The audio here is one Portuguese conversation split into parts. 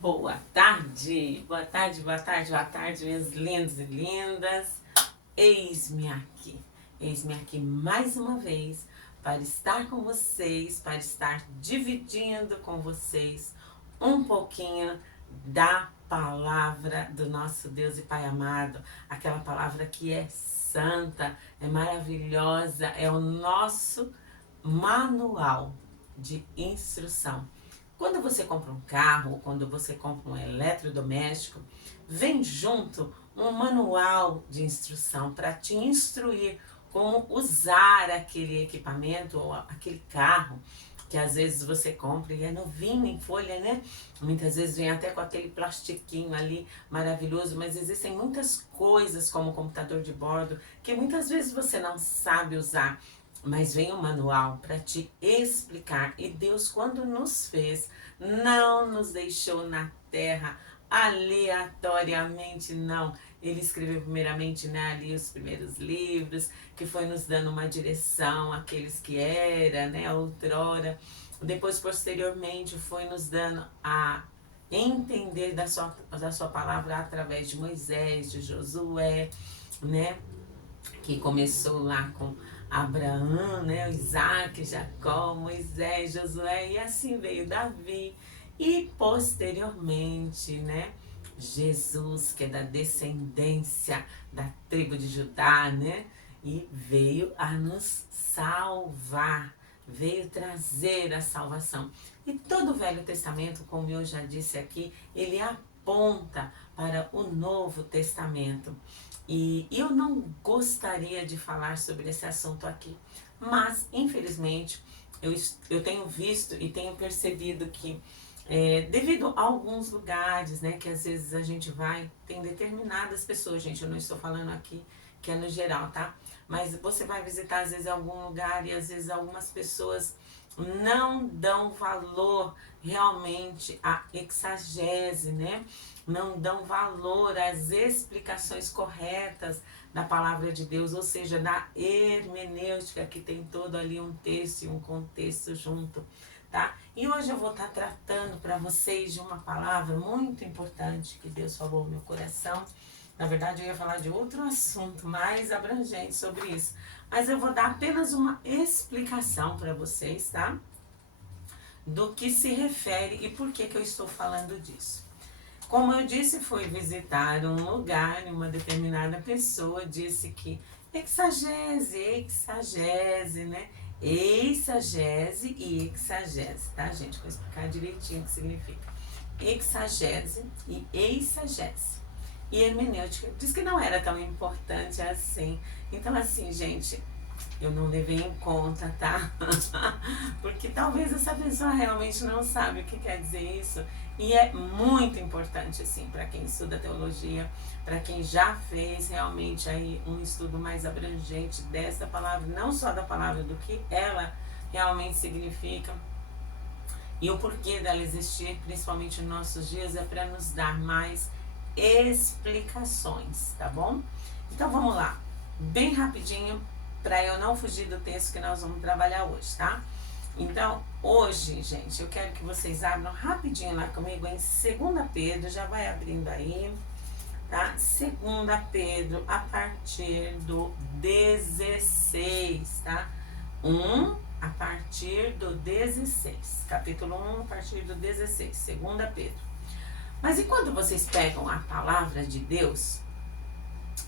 Boa tarde, boa tarde, boa tarde, boa tarde, meus lindos e lindas. Eis-me aqui mais uma vez para estar com vocês, para estar dividindo com vocês um pouquinho da palavra do nosso Deus e Pai amado, aquela palavra que é santa, é maravilhosa, é o nosso manual de instrução. Quando você compra um carro, quando você compra um eletrodoméstico, vem junto um manual de instrução para te instruir como usar aquele equipamento ou aquele carro que às vezes você compra e é novinho em folha, né? Muitas vezes vem até com aquele plastiquinho ali maravilhoso, mas existem muitas coisas como o computador de bordo que muitas vezes você não sabe usar. Mas vem um manual para te explicar. E Deus, quando nos fez, não nos deixou na terra aleatoriamente, não. Ele escreveu primeiramente, né, ali os primeiros livros, que foi nos dando uma direção, aqueles que era, né, outrora. Depois, posteriormente, foi nos dando a entender da sua palavra através de Moisés, de Josué, né, que começou lá com Abraão, né, Isaac, Jacó, Moisés, Josué, e assim veio Davi, e posteriormente, né, Jesus, que é da descendência da tribo de Judá, né, e veio a nos salvar, veio trazer a salvação. E todo o Velho Testamento, como eu já disse aqui, ele aponta para o Novo Testamento. E eu não gostaria de falar sobre esse assunto aqui, mas infelizmente eu tenho visto e tenho percebido que devido a alguns lugares, né, que às vezes a gente vai, tem determinadas pessoas, gente, eu não estou falando aqui que é no geral, tá? Mas você vai visitar às vezes algum lugar e às vezes algumas pessoas não dão valor realmente à exagese, né? Não dão valor às explicações corretas da palavra de Deus, ou seja, da hermenêutica, que tem todo ali um texto e um contexto junto, tá? E hoje eu vou estar tratando para vocês de uma palavra muito importante que Deus falou no meu coração. Na verdade, eu ia falar de outro assunto mais abrangente sobre isso, mas eu vou dar apenas uma explicação para vocês, tá? Do que se refere e por que eu estou falando disso. Como eu disse, fui visitar um lugar e uma determinada pessoa disse que exagese, né? Exagese e exagese, tá, gente? Vou explicar direitinho o que significa. Exagese e exagese. E hermenêutica diz que não era tão importante assim. Então, assim, gente, eu não levei em conta, tá? Porque talvez essa pessoa realmente não sabe o que quer dizer isso. E é muito importante, assim, para quem estuda teologia, para quem já fez realmente aí um estudo mais abrangente dessa palavra, não só da palavra, do que ela realmente significa. E o porquê dela existir, principalmente nos nossos dias, é para nos dar mais explicações, tá bom? Então vamos lá, bem rapidinho, para eu não fugir do texto que nós vamos trabalhar hoje, tá? Então, hoje, gente, eu quero que vocês abram rapidinho lá comigo em 2 Pedro, já vai abrindo aí, tá? 2 Pedro, a partir do 16, tá? A partir do 16, capítulo 1, a partir do 16, 2 Pedro. Mas enquanto vocês pegam a palavra de Deus,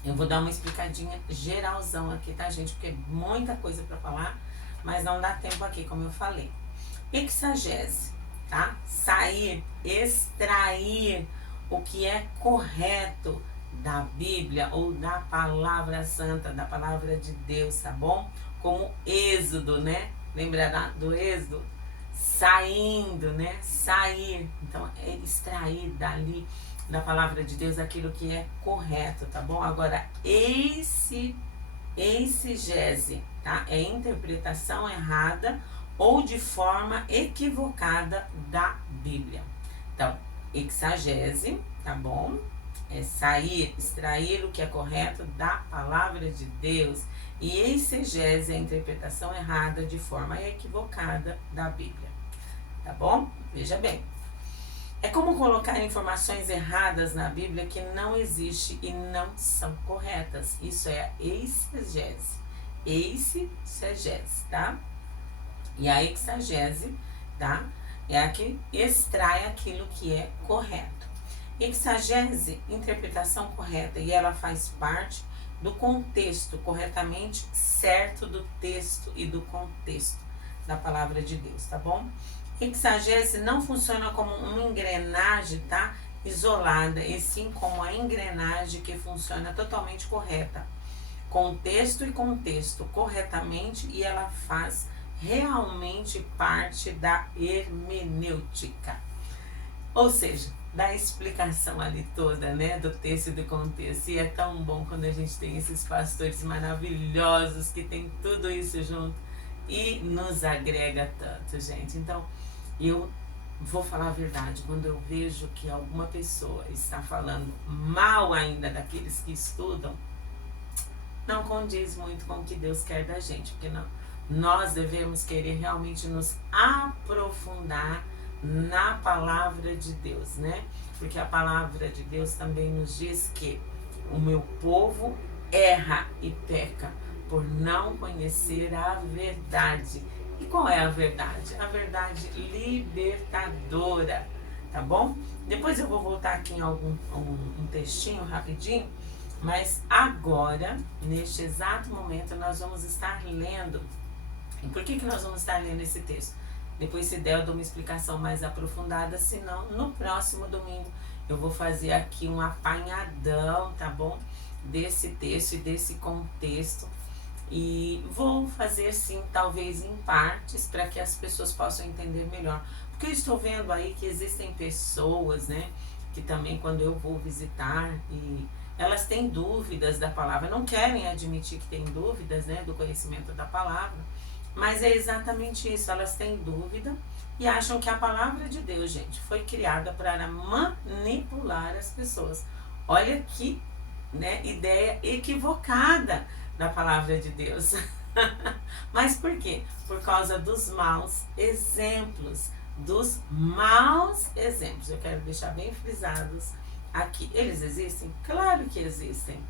eu vou dar uma explicadinha geralzão aqui, tá, gente? Porque é muita coisa para falar, mas não dá tempo aqui, como eu falei. Exagese, tá? Sair, extrair o que é correto da Bíblia ou da palavra santa, da palavra de Deus, tá bom? Como Êxodo, né? Lembra do Êxodo? Saindo, né? Sair. Então, é extrair dali da palavra de Deus aquilo que é correto, tá bom? Agora, exegese, tá? É interpretação errada ou de forma equivocada da Bíblia. Então, exagese, tá bom? É sair, extrair o que é correto da palavra de Deus. E exegese é a interpretação errada de forma equivocada da Bíblia. Tá bom? Veja bem. É como colocar informações erradas na Bíblia que não existe e não são corretas. Isso é a exegese. Exegese, tá? E a exegese, tá? É a que extrai aquilo que é correto. Exegese, interpretação correta, e ela faz parte do contexto corretamente certo do texto e do contexto da palavra de Deus, tá bom? Exegese não funciona como uma engrenagem, tá? Isolada, e sim como a engrenagem que funciona totalmente correta. Contexto e contexto corretamente, e ela faz realmente parte da hermenêutica. Ou seja, da explicação ali toda, né, do texto e do contexto. E é tão bom quando a gente tem esses pastores maravilhosos que tem tudo isso junto e nos agrega tanto, gente. Então, eu vou falar a verdade, quando eu vejo que alguma pessoa está falando mal ainda daqueles que estudam, não condiz muito com o que Deus quer da gente, porque não, nós devemos querer realmente nos aprofundar na palavra de Deus, né? Porque a palavra de Deus também nos diz que o meu povo erra e peca por não conhecer a verdade. E qual é a verdade? A verdade libertadora, tá bom? Depois eu vou voltar aqui em um textinho rapidinho, mas agora, neste exato momento, nós vamos estar lendo. E por que nós vamos estar lendo esse texto? Depois, se der, eu dou uma explicação mais aprofundada, senão no próximo domingo eu vou fazer aqui um apanhadão, tá bom? Desse texto e desse contexto. E vou fazer sim, talvez em partes, para que as pessoas possam entender melhor. Porque eu estou vendo aí que existem pessoas, né, que também quando eu vou visitar e elas têm dúvidas da palavra, não querem admitir que têm dúvidas, né, do conhecimento da palavra, mas é exatamente isso, elas têm dúvida e acham que a palavra de Deus, gente, foi criada para manipular as pessoas. Olha que, né, ideia equivocada da palavra de Deus. Mas por quê? Por causa dos maus exemplos. Dos maus exemplos. Eu quero deixar bem frisados aqui. Eles existem? Claro que existem.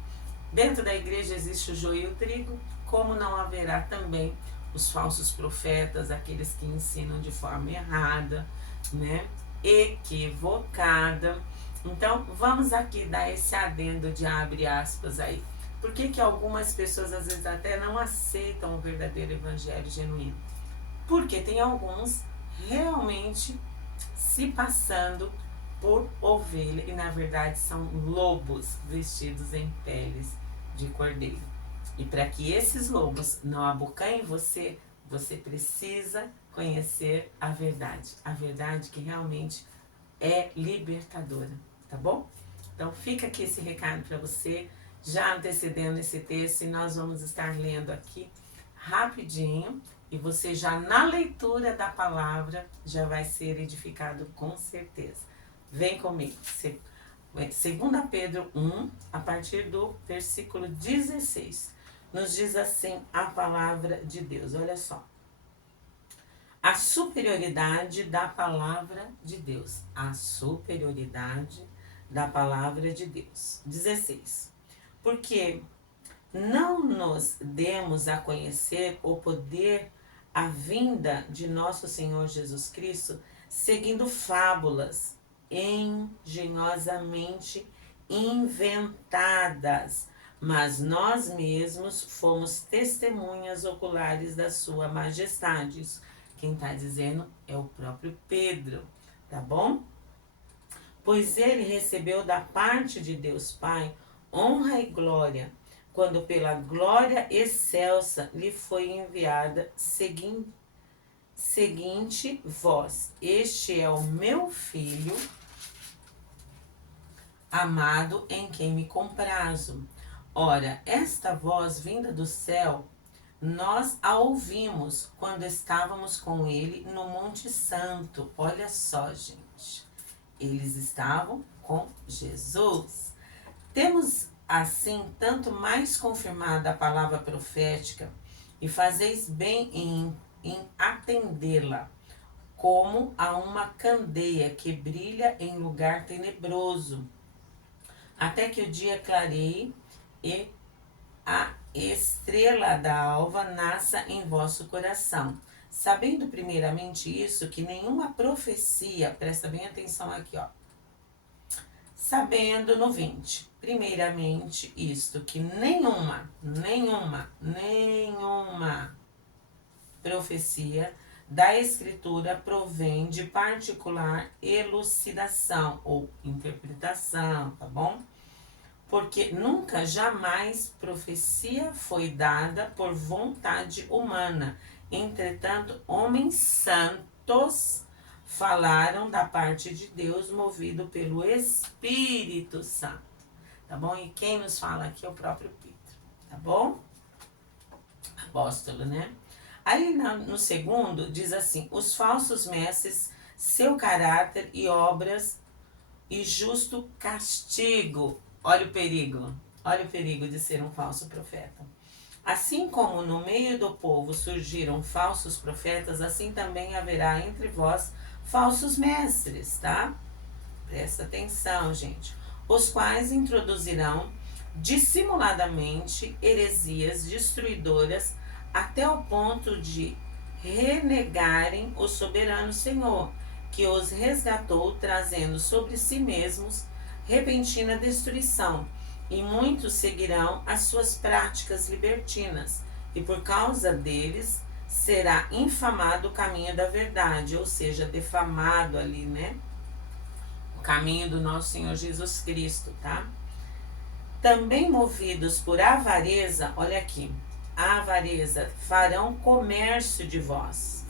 Dentro da igreja existe o joio e o trigo, como não haverá também os falsos profetas, aqueles que ensinam de forma errada, né? Equivocada. Então, vamos aqui dar esse adendo de abre aspas aí. Por que algumas pessoas às vezes até não aceitam o verdadeiro evangelho genuíno? Porque tem alguns realmente se passando por ovelha e na verdade são lobos vestidos em peles de cordeiro. E para que esses lobos não abocanhem você, você precisa conhecer a verdade que realmente é libertadora, tá bom? Então fica aqui esse recado para você, já antecedendo esse texto, e nós vamos estar lendo aqui rapidinho, e você já na leitura da palavra já vai ser edificado com certeza. Vem comigo. 2 Pedro 1, a partir do versículo 16, nos diz assim a palavra de Deus, olha só. A superioridade da palavra de Deus. A superioridade da palavra de Deus. 16. Porque não nos demos a conhecer o poder, a vinda de nosso Senhor Jesus Cristo, seguindo fábulas engenhosamente inventadas, mas nós mesmos fomos testemunhas oculares da sua majestade. Isso, quem está dizendo é o próprio Pedro, tá bom? Pois ele recebeu da parte de Deus Pai honra e glória, quando pela glória excelsa lhe foi enviada seguinte voz: este é o meu filho amado, em quem me comprazo. Ora, esta voz vinda do céu, nós a ouvimos quando estávamos com ele no Monte Santo. Olha só, gente. Eles estavam com Jesus. Temos, assim, tanto mais confirmada a palavra profética, e fazeis bem em atendê-la, como a uma candeia que brilha em lugar tenebroso, até que o dia clareie e a estrela da alva nasça em vosso coração. Sabendo primeiramente isso, que nenhuma profecia, presta bem atenção aqui, ó. Sabendo no 20, primeiramente isto, que nenhuma profecia da Escritura provém de particular elucidação ou interpretação, tá bom? Porque nunca, jamais profecia foi dada por vontade humana. Entretanto, homens santos falaram da parte de Deus, movido pelo Espírito Santo, tá bom? E quem nos fala aqui é o próprio Pedro, tá bom? Apóstolo, né? Aí no segundo diz assim: os falsos mestres, seu caráter e obras e justo castigo. Olha o perigo de ser um falso profeta. Assim como no meio do povo surgiram falsos profetas, assim também haverá entre vós falsos mestres, tá? Presta atenção, gente. Os quais introduzirão dissimuladamente heresias destruidoras até o ponto de renegarem o soberano Senhor, que os resgatou, trazendo sobre si mesmos repentina destruição, e muitos seguirão as suas práticas libertinas, e por causa deles será infamado o caminho da verdade, ou seja, defamado ali, né? O caminho do nosso Senhor Jesus Cristo, tá? Também movidos por avareza, olha aqui, avareza, farão comércio de vós,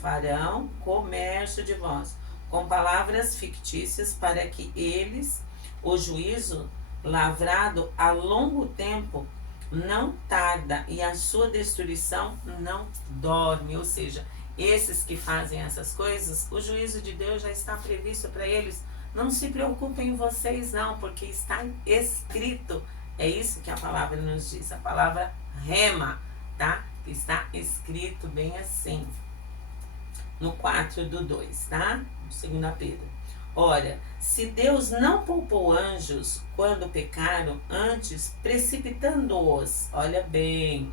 com palavras fictícias, para que eles, o juízo lavrado a longo tempo, não tarda, e a sua destruição não dorme. Ou seja, esses que fazem essas coisas, o juízo de Deus já está previsto para eles. Não se preocupem vocês não, porque está escrito. É isso que a palavra nos diz, a palavra rema, tá? Está escrito bem assim, no 4:2, tá? Segunda Pedro. Ora, se Deus não poupou anjos quando pecaram, antes precipitando-os, olha bem,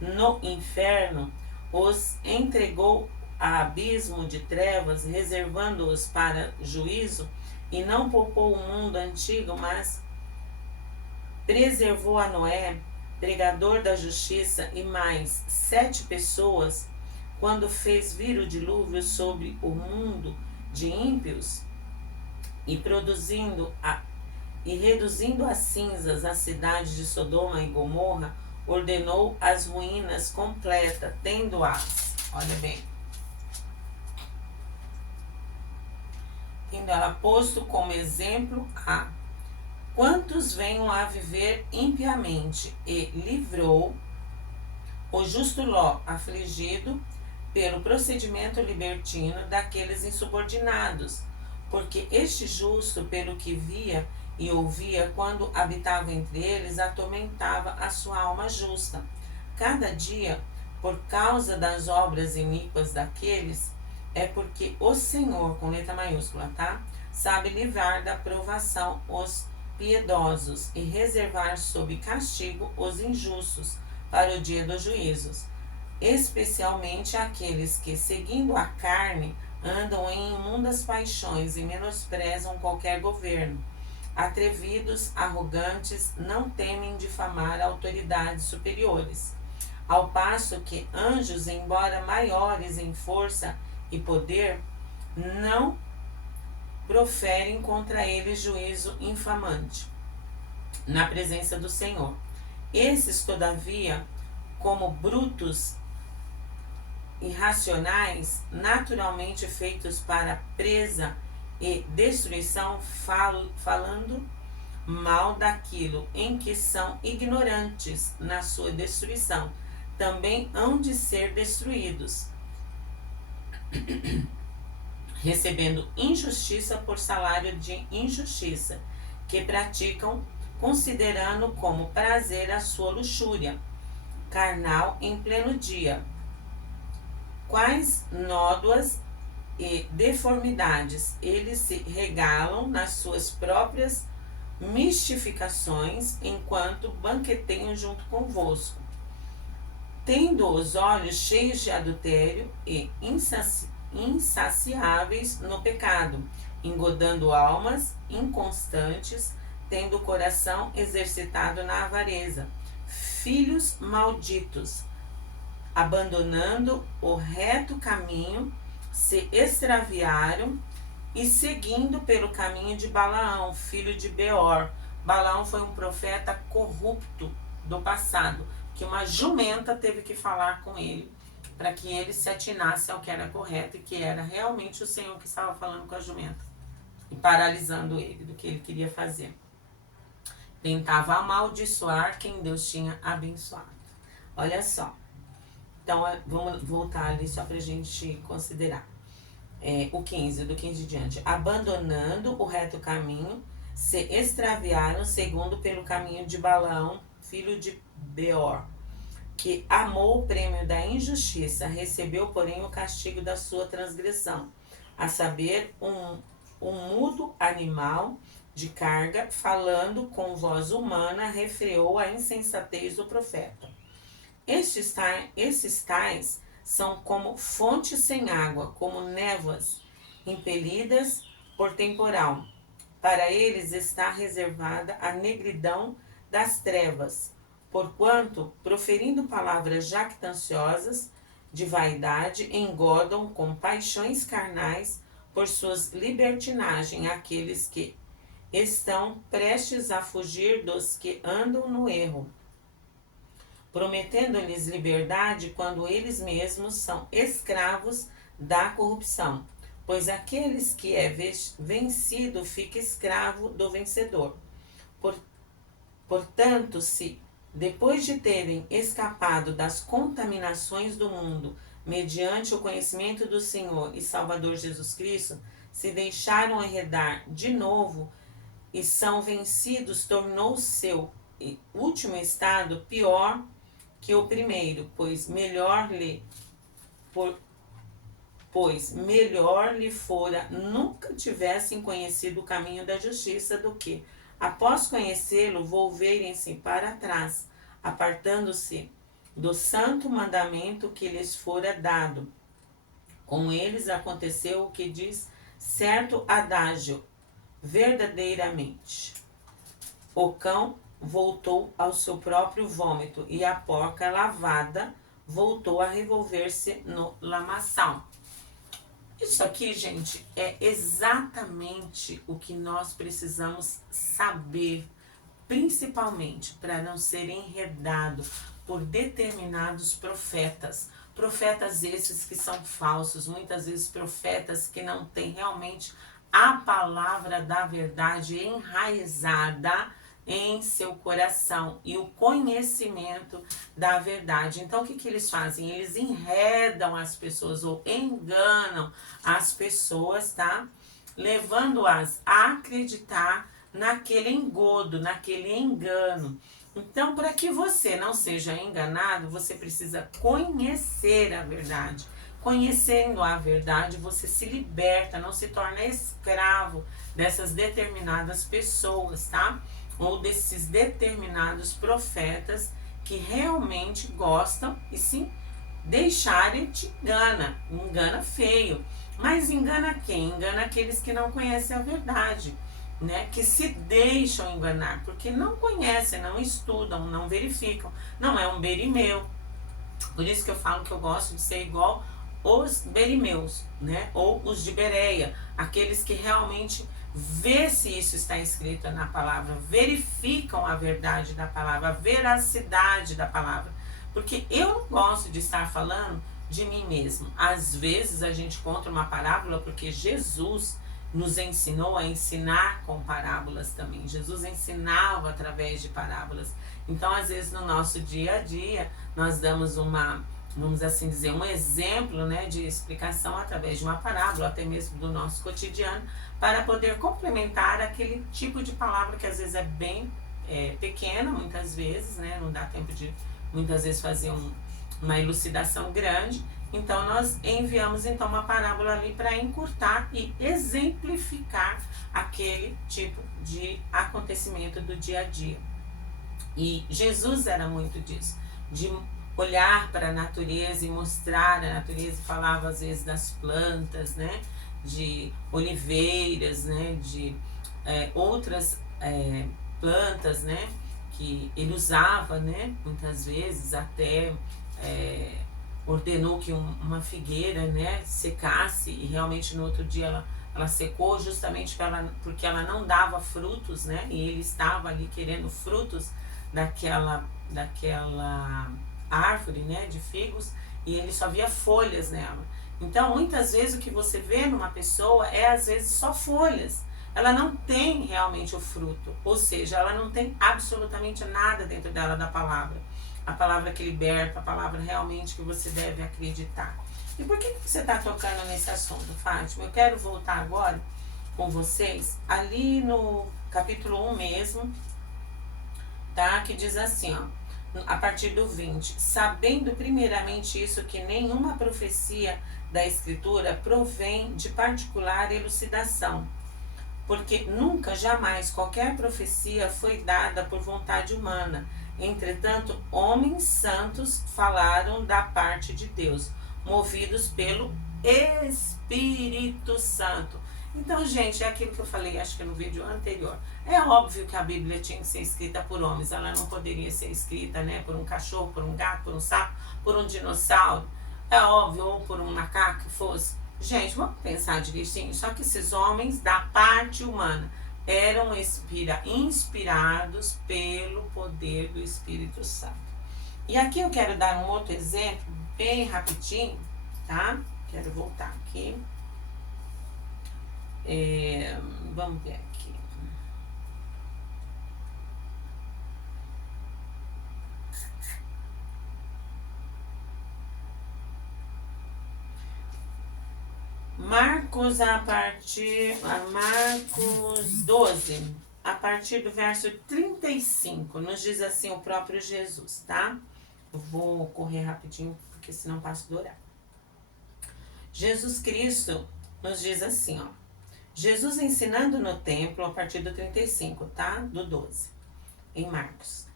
no inferno, os entregou a abismo de trevas, reservando-os para juízo, e não poupou o mundo antigo, mas preservou a Noé, pregador da justiça, e mais 7 pessoas, quando fez vir o dilúvio sobre o mundo de ímpios, e reduzindo a cinzas a cidade de Sodoma e Gomorra, ordenou as ruínas completas, tendo-as, olha bem, tendo ela posto como exemplo a quantos venham a viver impiamente, e livrou o justo Ló, afligido pelo procedimento libertino daqueles insubordinados, porque este justo, pelo que via e ouvia quando habitava entre eles, atormentava a sua alma justa. Cada dia, por causa das obras iníquas daqueles, é porque o Senhor, com letra maiúscula, tá? Sabe livrar da provação os piedosos e reservar sob castigo os injustos para o dia dos juízos, especialmente aqueles que, seguindo a carne, andam em imundas paixões e menosprezam qualquer governo. Atrevidos, arrogantes, não temem difamar autoridades superiores. Ao passo que anjos, embora maiores em força e poder, não proferem contra eles juízo infamante na presença do Senhor. Esses, todavia, como brutos irracionais, naturalmente feitos para presa e destruição, falando mal daquilo em que são ignorantes na sua destruição, também hão de ser destruídos, recebendo injustiça por salário de injustiça, que praticam, considerando como prazer a sua luxúria carnal em pleno dia, quais nódoas e deformidades. Eles se regalam nas suas próprias mistificações, enquanto banqueteiam junto convosco, tendo os olhos cheios de adultério e insaciáveis no pecado, engodando almas inconstantes, tendo o coração exercitado na avareza, filhos malditos, abandonando o reto caminho, se extraviaram e seguindo pelo caminho de Balaão, filho de Beor. Balaão foi um profeta corrupto do passado, que uma jumenta teve que falar com ele, para que ele se atinasse ao que era correto, e que era realmente o Senhor que estava falando com a jumenta, e paralisando ele do que ele queria fazer. Tentava amaldiçoar quem Deus tinha abençoado. Olha só. Então, vamos voltar ali só para a gente considerar. O 15, do 15 em diante. Abandonando o reto caminho, se extraviaram segundo pelo caminho de Balaão, filho de Beor, que amou o prêmio da injustiça, recebeu, porém, o castigo da sua transgressão, a saber, um mudo animal de carga, falando com voz humana, refreou a insensatez do profeta. Esses tais são como fontes sem água, como névoas impelidas por temporal. Para eles está reservada a negridão das trevas, porquanto, proferindo palavras jactanciosas de vaidade, engodam com paixões carnais por suas libertinagens aqueles que estão prestes a fugir dos que andam no erro, prometendo-lhes liberdade quando eles mesmos são escravos da corrupção. Pois aqueles que é vencido fica escravo do vencedor. Portanto, se, depois de terem escapado das contaminações do mundo, mediante o conhecimento do Senhor e Salvador Jesus Cristo, se deixaram enredar de novo e são vencidos, tornou seu último estado pior que o primeiro, pois melhor lhe fora nunca tivessem conhecido o caminho da justiça do que, após conhecê-lo, volverem-se para trás, apartando-se do santo mandamento que lhes fora dado. Com eles aconteceu o que diz certo adágio, verdadeiramente. O cão voltou ao seu próprio vômito, e a porca lavada voltou a revolver-se no lamaçal. Isso aqui, gente, é exatamente o que nós precisamos saber, principalmente para não ser enredado por determinados profetas. Profetas esses que são falsos, muitas vezes profetas que não têm realmente a palavra da verdade enraizada em seu coração e o conhecimento da verdade. Então, o que eles fazem? Eles enredam as pessoas ou enganam as pessoas, tá? Levando-as a acreditar naquele engodo, naquele engano. Então, para que você não seja enganado, você precisa conhecer a verdade. Conhecendo a verdade, você se liberta, não se torna escravo dessas determinadas pessoas, tá? Ou desses determinados profetas que realmente gostam e se deixarem te engana feio. Mas engana quem? Engana aqueles que não conhecem a verdade, né? Que se deixam enganar, porque não conhecem, não estudam, não verificam. Não é um berimeu. Por isso que eu falo que eu gosto de ser igual os berimeus, né? Ou os de Bereia, aqueles que realmente vê se isso está escrito na palavra, verificam a verdade da palavra, a veracidade da palavra. Porque eu não gosto de estar falando de mim mesmo. Às vezes a gente conta uma parábola porque Jesus nos ensinou a ensinar com parábolas também. Jesus ensinava através de parábolas. Então, às vezes, no nosso dia a dia, nós damos vamos assim dizer, um exemplo, né, de explicação através de uma parábola, até mesmo do nosso cotidiano, para poder complementar aquele tipo de palavra que às vezes é bem pequena, muitas vezes, né, não dá tempo de muitas vezes fazer uma elucidação grande, Então nós enviamos então uma parábola ali para encurtar e exemplificar aquele tipo de acontecimento do dia a dia. E Jesus era muito disso, de olhar para a natureza e mostrar a natureza, falava às vezes das plantas, né, de oliveiras, né, de outras plantas, né, que ele usava, né, muitas vezes até ordenou que uma figueira, né, secasse e realmente no outro dia ela secou justamente porque ela não dava frutos, né, e ele estava ali querendo frutos daquela árvore, né, de figos, e ele só via folhas nela. Então, muitas vezes o que você vê numa pessoa é às vezes só folhas. Ela não tem realmente o fruto, ou seja, ela não tem absolutamente nada dentro dela da palavra. A palavra que liberta, a palavra realmente que você deve acreditar. E por que você está tocando nesse assunto, Fátima? Eu quero voltar agora com vocês ali no capítulo 1 mesmo, tá? Que diz assim, ó, a partir do 20: sabendo primeiramente isso, que nenhuma profecia da Escritura provém de particular elucidação, porque nunca, jamais, qualquer profecia foi dada por vontade humana. Entretanto, homens santos falaram da parte de Deus, movidos pelo Espírito Santo. Então, gente, é aquilo que eu falei, acho que no vídeo anterior. É óbvio que a Bíblia tinha que ser escrita por homens, ela não poderia ser escrita, né, por um cachorro, por um gato, por um sapo, por um dinossauro. É óbvio, ou por um macaco que fosse. Gente, vamos pensar direitinho. Só que esses homens da parte humana eram inspirados pelo poder do Espírito Santo. E aqui eu quero dar um outro exemplo, bem rapidinho, tá? Quero voltar aqui. Vamos ver aqui. Marcos 12, a partir do verso 35, nos diz assim o próprio Jesus, tá? Eu vou correr rapidinho, porque senão passo do horário. Jesus Cristo nos diz assim, ó. Jesus ensinando no templo, a partir do 35, tá? Do 12, em Marcos.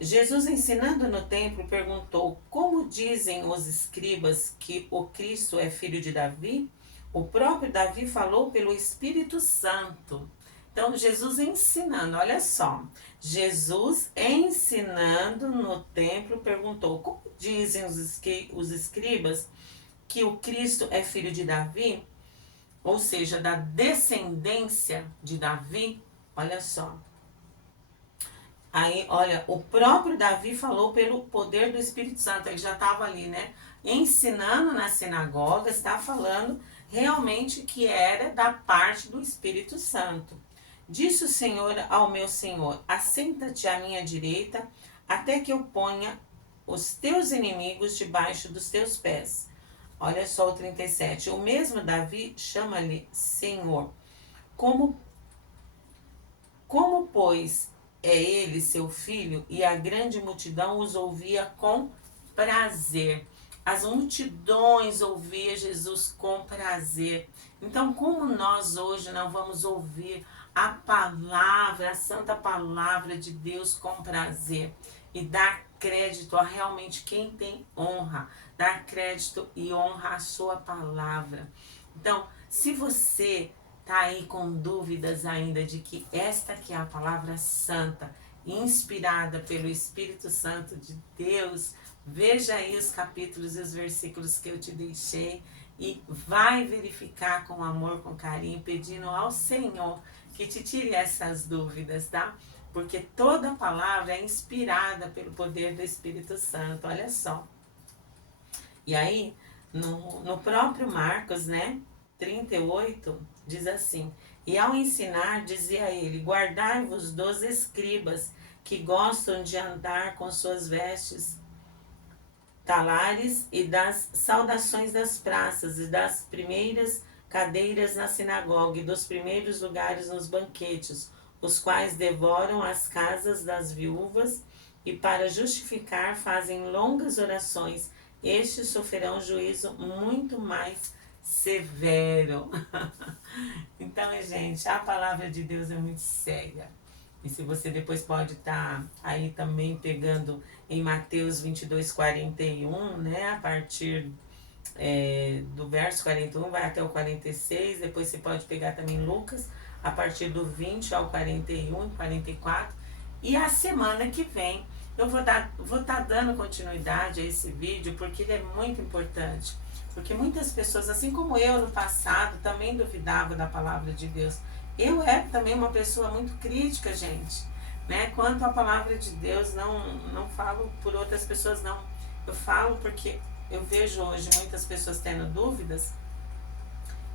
Jesus ensinando no templo perguntou: como dizem os escribas que o Cristo é filho de Davi? O próprio Davi falou pelo Espírito Santo. Então, Jesus ensinando, olha só. Jesus ensinando no templo perguntou: como dizem os escribas que o Cristo é filho de Davi? Ou seja, da descendência de Davi? Olha só. Aí, olha, o próprio Davi falou pelo poder do Espírito Santo. Ele já estava ali, né? Ensinando na sinagoga, está falando realmente que era da parte do Espírito Santo. Disse o Senhor ao meu Senhor: assenta-te à minha direita, até que eu ponha os teus inimigos debaixo dos teus pés. Olha só o 37. O mesmo Davi chama-lhe Senhor. Como, pois, é ele seu filho, e a grande multidão os ouvia com prazer. As multidões ouviam Jesus com prazer. Então, como nós hoje não vamos ouvir a palavra, a santa palavra de Deus com prazer e dar crédito a realmente quem tem honra, dar crédito e honra à sua palavra. Então, se você tá aí com dúvidas ainda de que esta que é a palavra santa, inspirada pelo Espírito Santo de Deus, veja aí os capítulos e os versículos que eu te deixei e vai verificar com amor, com carinho, pedindo ao Senhor que te tire essas dúvidas, tá? Porque toda a palavra é inspirada pelo poder do Espírito Santo, olha só. E aí, no próprio Marcos, né, 38, diz assim: e ao ensinar, dizia ele: guardai-vos dos escribas, que gostam de andar com suas vestes talares e das saudações das praças e das primeiras cadeiras na sinagoga e dos primeiros lugares nos banquetes, os quais devoram as casas das viúvas e para justificar fazem longas orações estes sofrerão juízo muito mais severo. Então, gente, a palavra de Deus é muito séria. E se você depois pode estar aí também pegando em Mateus 22:41, né? A partir do verso 41 vai até o 46. Depois você pode pegar também Lucas, a partir do 20 ao 41 e 44. E a semana que vem eu vou estar dando continuidade a esse vídeo, porque ele é muito importante. Porque muitas pessoas, assim como eu no passado, também duvidavam da palavra de Deus. Eu era também uma pessoa muito crítica, gente, né? Quanto à palavra de Deus, não falo por outras pessoas, não. Eu falo porque eu vejo hoje muitas pessoas tendo dúvidas,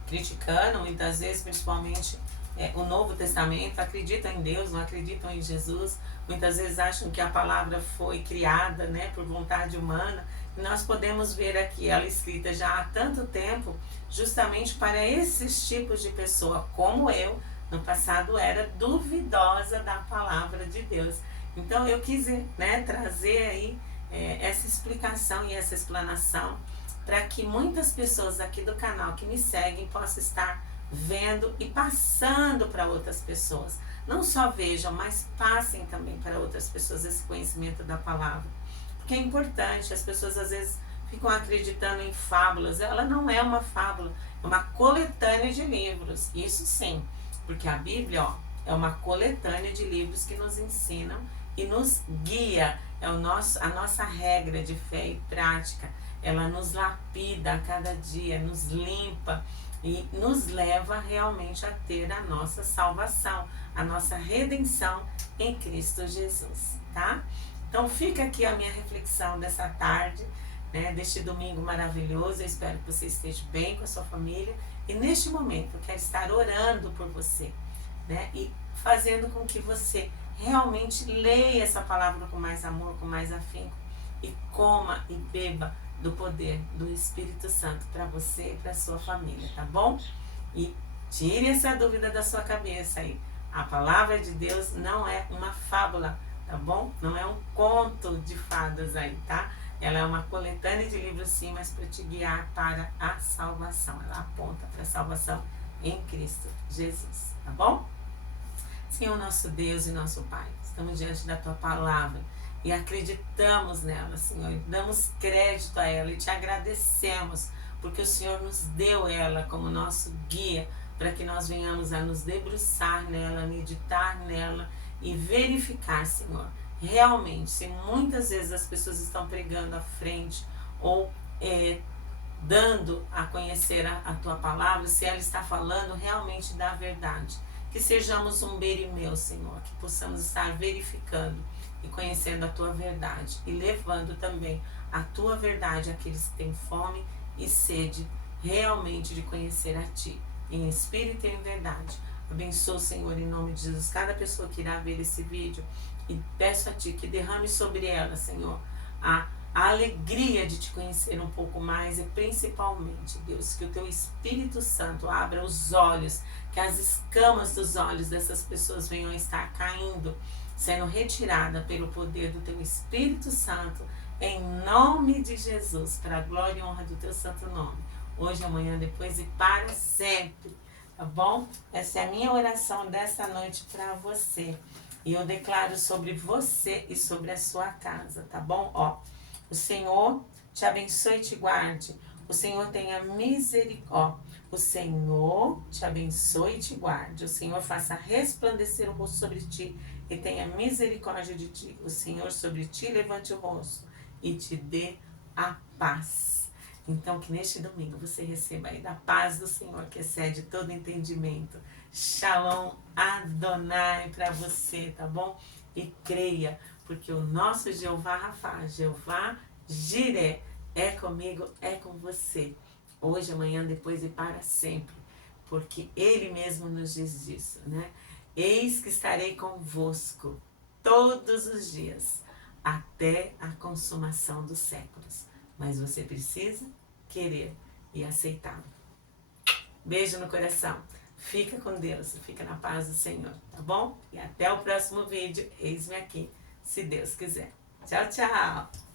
criticando, muitas vezes, principalmente o Novo Testamento, acreditam em Deus, não acreditam em Jesus, muitas vezes acham que a palavra foi criada, né, por vontade humana. E nós podemos ver aqui ela escrita já há tanto tempo, justamente para esses tipos de pessoa, como eu, no passado era duvidosa da palavra de Deus. Então eu quis, né, trazer aí essa explicação e essa explanação para que muitas pessoas aqui do canal que me seguem possam estar vendo e passando para outras pessoas. Não só vejam, mas passem também para outras pessoas esse conhecimento da palavra. Porque é importante, as pessoas às vezes ficam acreditando em fábulas. Ela não é uma fábula, é uma coletânea de livros. Isso sim, porque a Bíblia, é uma coletânea de livros que nos ensinam e nos guia. É a nossa regra de fé e prática. Ela nos lapida a cada dia, nos limpa e nos leva realmente a ter a nossa salvação, a nossa redenção em Cristo Jesus, tá? Então fica aqui a minha reflexão dessa tarde, né, deste domingo maravilhoso. Eu espero que você esteja bem com a sua família e neste momento eu quero estar orando por você, né, e fazendo com que você realmente leia essa palavra com mais amor, com mais afinco e coma e beba do poder do Espírito Santo para você e para sua família, tá bom? E tire essa dúvida da sua cabeça aí. A palavra de Deus não é uma fábula, tá bom? Não é um conto de fadas aí, tá? Ela é uma coletânea de livros sim, mas para te guiar para a salvação. Ela aponta para a salvação em Cristo Jesus, tá bom? Senhor nosso Deus e nosso Pai, estamos diante da Tua palavra e acreditamos nela, Senhor, e damos crédito a ela e te agradecemos porque o Senhor nos deu ela como nosso guia para que nós venhamos a nos debruçar nela, meditar nela e verificar, Senhor, realmente, se muitas vezes as pessoas estão pregando à frente ou dando a conhecer a Tua palavra, se ela está falando realmente da verdade. Que sejamos um berimeu, Senhor, que possamos estar verificando e conhecendo a Tua verdade e levando também a Tua verdade àqueles que têm fome e sede realmente de conhecer a Ti, em espírito e em verdade. Abençoa, Senhor, em nome de Jesus, cada pessoa que irá ver esse vídeo e peço a Ti que derrame sobre ela, Senhor, a alegria de Te conhecer um pouco mais e principalmente, Deus, que o Teu Espírito Santo abra os olhos, que as escamas dos olhos dessas pessoas venham a estar caindo, sendo retirada pelo poder do Teu Espírito Santo, em nome de Jesus, para a glória e honra do Teu santo nome, hoje, amanhã, depois e para sempre, tá bom? Essa é a minha oração dessa noite para você, e eu declaro sobre você e sobre a sua casa, tá bom? O Senhor te abençoe e te guarde, o Senhor tenha misericórdia. O Senhor te abençoe e te guarde. O Senhor faça resplandecer o rosto sobre ti e tenha misericórdia de ti. O Senhor sobre ti levante o rosto e te dê a paz. Então, que neste domingo você receba aí da paz do Senhor, que excede todo entendimento. Shalom Adonai para você, tá bom? E creia, porque o nosso Jeová Rafá, Jeová Jiré, é comigo, é com você. Hoje, amanhã, depois e para sempre, porque Ele mesmo nos diz disso, né? Eis que estarei convosco todos os dias, até a consumação dos séculos. Mas você precisa querer e aceitá-lo. Beijo no coração. Fica com Deus, fica na paz do Senhor, tá bom? E até o próximo vídeo. Eis-me aqui, se Deus quiser. Tchau, tchau!